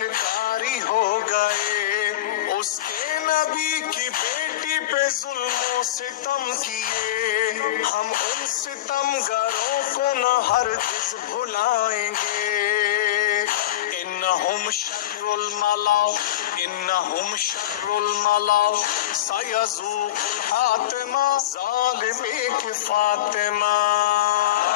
انکاری ہو گئے، اس کے نبی کی بیٹی پہ ظلم و ستم کیے، ہم ان ستمگروں کو نہ ہرگز بھلائیں گے۔ انہم شر الملا، انہم شر الملا، سیذوق الحاتمہ، ظالم ایک فاطمہ۔